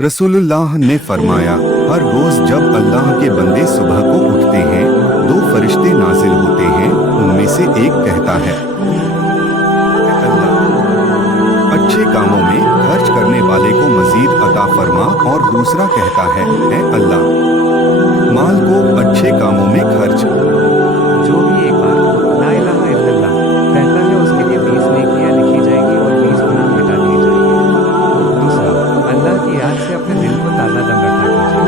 रसूलुल्लाह ने फरमाया, हर रोज जब अल्लाह के बंदे सुबह को उठते हैं, दो फरिश्ते नाजिल होते हैं। उनमें से एक कहता है, अल्लाह, अच्छे कामों में खर्च करने वाले को मजीद अता फरमा, और दूसरा कहता है, ऐ अल्लाह, माल को अच्छे कामों में खर्च। जो भी एक बार ला इलाहा इल्लल्लाह कहता है, उसके लिए 20 नेकियां लिखी जाएगी और 20 गुनाह मिटा दिए जाएंगे। दूसरा, अल्लाह की याद से अपने दिल को ताज़ा दम रखा कीजिए,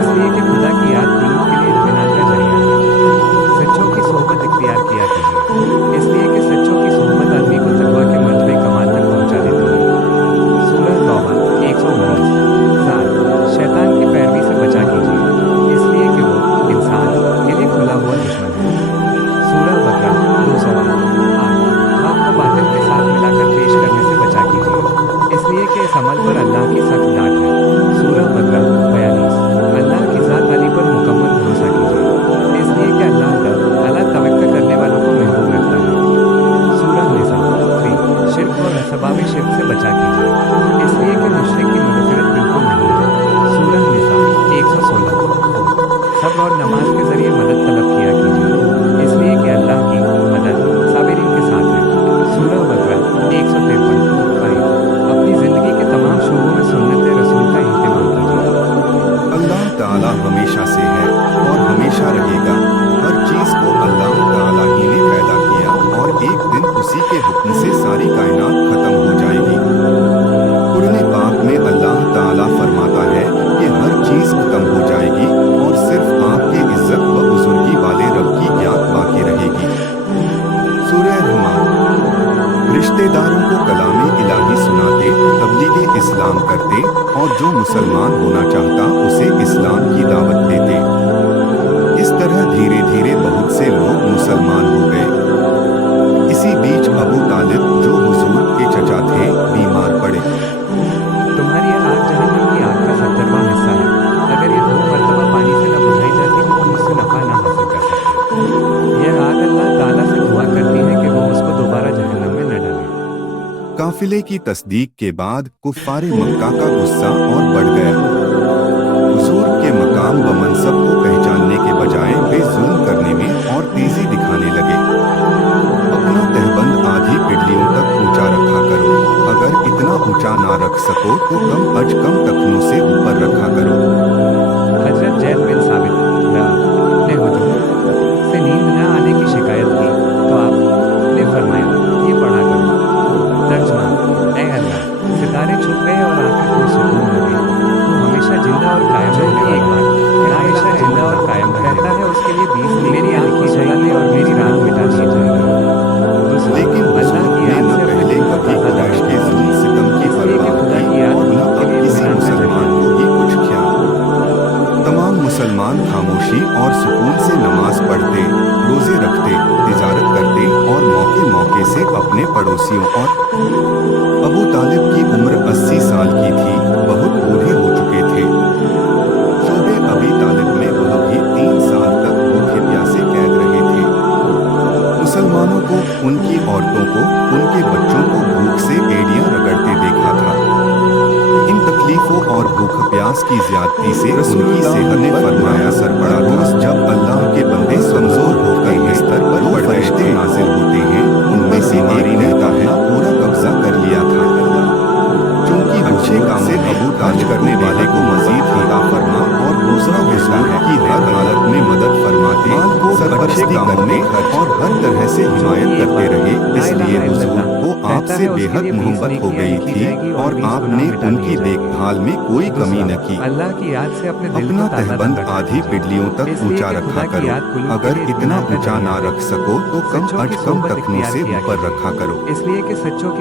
इसलिए कि खुदा की याद दिलों के लिए इत्मीनान का जरिया है। सच्चों की सोहबत इख्तियार किया कीजिए, इसलिए कि सच्चों की सोहबत आदमी को तकवा के मर्तबे कमाल तक पहुंचा देती है। सूरह तौबा 119। 7, शैतान की पैरवी से बचा कीजिए, इसलिए कि वो इंसान के लिए खुला हुआ दुश्मन है। सूरह बकरा 208। 8, खाक को बातिल के साथ मिलाकर पेश करने से बचा कीजिए, इसलिए कि इस अमल पर अल्लाह की सख्त डांट है। सूरह बकरा 42। अल्लाह की ज़ात अली पर मुकम्मल भरोसा कीजिए, इसलिए कि अल्लाह तवक्कुल करने वालों को महबूब रखता है। सूरह निसा 3, शिर्क और असबाब शिर्क से बचा कीजिए, इसलिए कि मुशरिक की मग़फ़िरत बिल्कुल नहीं है। सूरह निसा 116। सब्र और नमाज के जरिए मदद तलब किया कीजिए, इसलिए कि अल्लाह की मदद साबिरीन के साथ है। सूरह बकरा 153। 5, अपनी ज़िंदगी के तमाम शोबों में सुन्नत रसूल का इहतिमाम कीजिए। अल्लाह ताला हमेशा से है और हमेशा रहेगा। हर चीज को अल्लाह ताला ही ने पैदा किया, और एक दिन उसी के हुक्म से सारी कायनात खत्म हो जाएगी। कुरान पाक में अल्लाह ताला फरमाता है कि हर चीज खत्म हो जाएगी और सिर्फ आपकी इज्जत व बुजुर्गी वाले रब की याद बाकी रहेगी। सूरह रहमान, रिश्तेदारों को कलामे इलाही सुनाते, तबलीगे इस्लाम करते, और जो मुसलमान होना चाहता उसे इस्लाम की दावत देते। इस तरह धीरे धीरे बहुत से लोग मुसलमान हो गए। इसी बीच अबू तालिब, जो हुजूर के चचा थे, बीमार पड़े। तुम्हारी यह आग जहन्नम की आग का 70वां हिस्सा है। अगर ये 2 मरतबा पानी से न बुझाई जाती तो तुम उससे नफा ना हासिल कर सकते। यह आग अल्लाह ताला से दुआ करती है कि वो उसको दोबारा जहन्नम में न डाले। काफिले की तस्दीक के बाद कुफ्फारे मक्का का गुस्सा और बढ़ गया। हुजूर के मकाम व मनसब को पहचानने के बजाय वे जुल्म करने में और तेजी दिखाने लगे। अपना तहबंद आधी पिडलियों तक ऊंचा रखा करो। अगर इतना ऊंचा ना रख सको तो कम अज कम टखनों से ऊपर रखा करो। हजरत जैद बिन साबित ने हुजूर से नींद न आने की शिकायत की, तो आपने फरमाया, ये पढ़ा करो। तर्जुमा, ऐ अल्लाह, सितारे छुप गए और आंखें को सुकून हो गई, तू हमेशा जिंदा और कायम रहने एक बार हमेशा जिंदा और कायम रहता है, उसके लिए 20 मेरी आँख की जलाने और मेरी रात मिटा दी जाएगी। लेकिन अल्लाह की याद न से पहले कभी कुरैश के जुल्म सितम की परवाह की और न अब किसी मुसलमान को ही कुछ ख्याल। तमाम मुसलमान खामोशी और सुकून से नमाज पढ़ते, रोजे रखते, तिजारत करते, और मौके मौके से अपने पड़ोसियों और अबू तालिब की उम्र 80 साल की थी, बहुत बूढ़े हो चुके थे। शोबे अबी तालिब में वह भी 3 साल तक भूखे प्यासे कैद रहे थे। मुसलमानों को, उनकी औरतों को, उनके बच्चों को भूख से एड़ियां रगड़ते देखा था। इन तकलीफों और भूख प्यास की ज्यादती से उनकी सेहत ने फरमाया असर पड़ा था। जब अल्लाह के बंदे कमजोर होकर बिस्तर पर दो फरिश्ते नाजिल होते हैं, उनमें से एक ने अपना पूरा कब्जा कर लिया था। चूंकि अच्छे काम से अबू ताज करने वाले को मजीद अता फरमा, और दूसरा कहता है कि हर हालत में मदद फरमाते, सरपरस्ती करने और हर तरह से हिमायत करते रहे। इसलिए हुजूर को आपसे बेहद मोहब्बत हो गई थी, और आपने उनकी देखभाल में कोई कमी न की। अल्लाह की याद से अपने दिल अपना को ताज़ा तहबंद दम रखा आधी कीजिए, पिडलियों तक इसलिए ऊंचा कि रखा खुदा की करो। याद कुल्लू के अगर लिए इतना इत्मीनान का ऊंचा जरिया ना है। रख सको तो कम सच्चों अज की कम सोहबत टखनों इख्तियार से किया ऊपर कीजिए, रखा करो। इसलिए कि सच्चों की